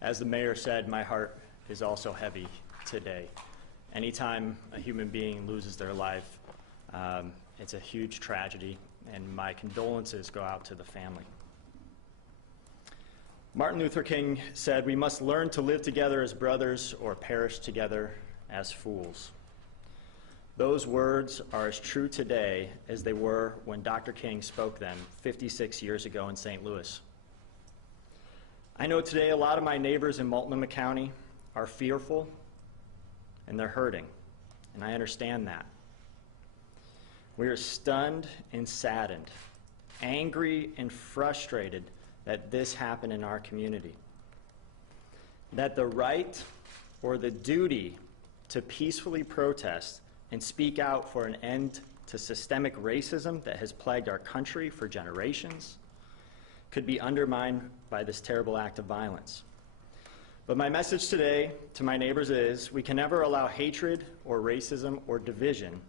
As the mayor said, my heart is also heavy today. Anytime a human being loses their life, it's a huge tragedy, and my condolences go out to the family. Martin Luther King said, "We must learn to live together as brothers or perish together as fools." Those words are as true today as they were when Dr. King spoke them 56 years ago in St. Louis. I know today a lot of my neighbors in Multnomah County are fearful and they're hurting, and I understand that. We are stunned and saddened, angry and frustrated that this happened in our community. That the right or the duty to peacefully protest and speak out for an end to systemic racism that has plagued our country for generations could be undermined by this terrible act of violence. But my message today to my neighbors is, we can never allow hatred or racism or division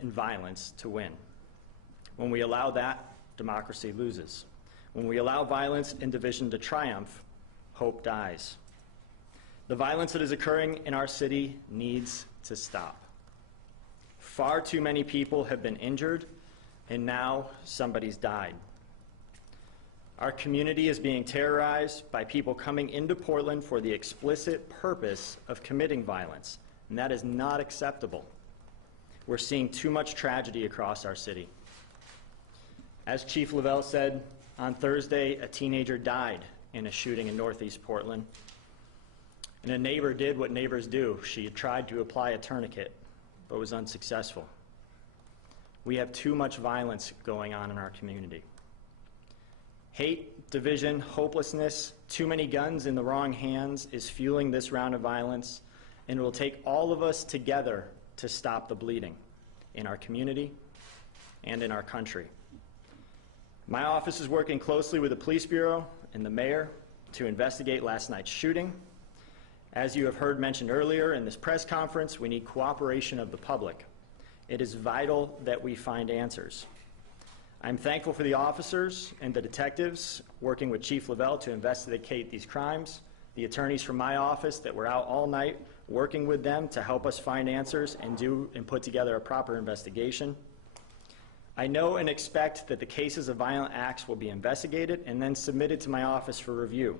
and violence to win. When we allow that, democracy loses. When we allow violence and division to triumph, hope dies. The violence that is occurring in our city needs to stop. Far too many people have been injured, and now somebody's died. Our community is being terrorized by people coming into Portland for the explicit purpose of committing violence, and that is not acceptable. We're seeing too much tragedy across our city. As Chief Lovell said, on Thursday, a teenager died in a shooting in Northeast Portland, and a neighbor did what neighbors do. She tried to apply a tourniquet, but was unsuccessful. We have too much violence going on in our community. Hate, division, hopelessness, too many guns in the wrong hands is fueling this round of violence, and it will take all of us together to stop the bleeding in our community and in our country. My office is working closely with the Police Bureau and the mayor to investigate last night's shooting. As you have heard mentioned earlier in this press conference, we need cooperation of the public. It is vital that we find answers. I'm thankful for the officers and the detectives working with Chief Lovell to investigate these crimes, the attorneys from my office that were out all night working with them to help us find answers and put together a proper investigation. I know and expect that the cases of violent acts will be investigated and then submitted to my office for review.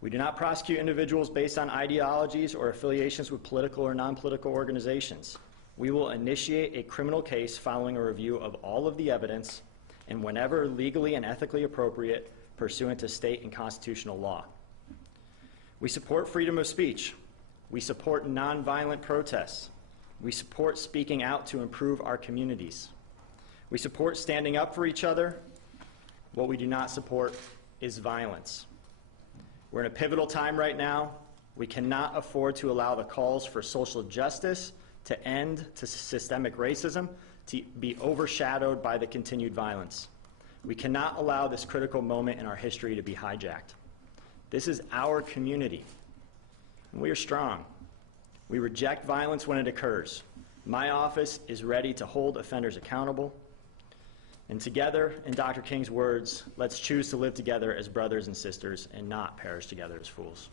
We do not prosecute individuals based on ideologies or affiliations with political or non-political organizations. We will initiate a criminal case following a review of all of the evidence and whenever legally and ethically appropriate, pursuant to state and constitutional law. We support freedom of speech. We support nonviolent protests. We support speaking out to improve our communities. We support standing up for each other. What we do not support is violence. We're in a pivotal time right now. We cannot afford to allow the calls for social justice to end to systemic racism to be overshadowed by the continued violence. We cannot allow this critical moment in our history to be hijacked. This is our community, and we are strong. We reject violence when it occurs. My office is ready to hold offenders accountable. And together, in Dr. King's words, let's choose to live together as brothers and sisters and not perish together as fools.